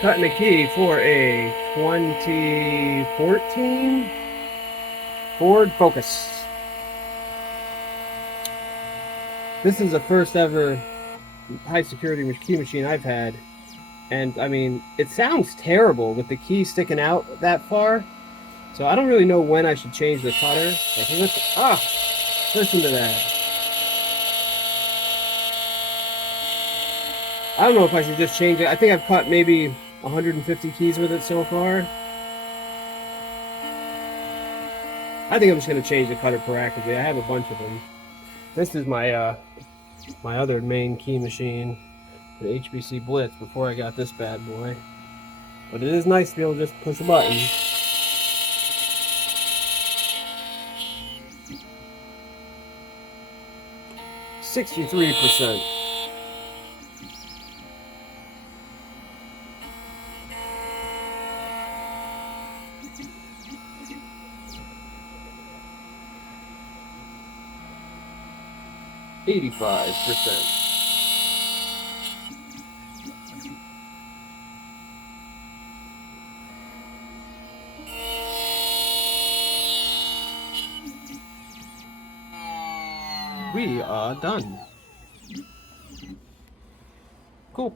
Cutting a key for a 2014 Ford Focus. This is the first ever high security key machine I've had. And I mean, it sounds terrible with the key sticking out that far. So I don't really know when I should change the cutter. Listen to that. I don't know if I should just change it. I think I've cut maybe 150 keys with it so far. I think I'm just going to change the cutter proactively. I have a bunch of them. This is my my other main key machine, the HBC Blitz, before I got this bad boy. But it is nice to be able to just push a button. 63%. $85. We are done. Cool.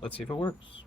Let's see if it works.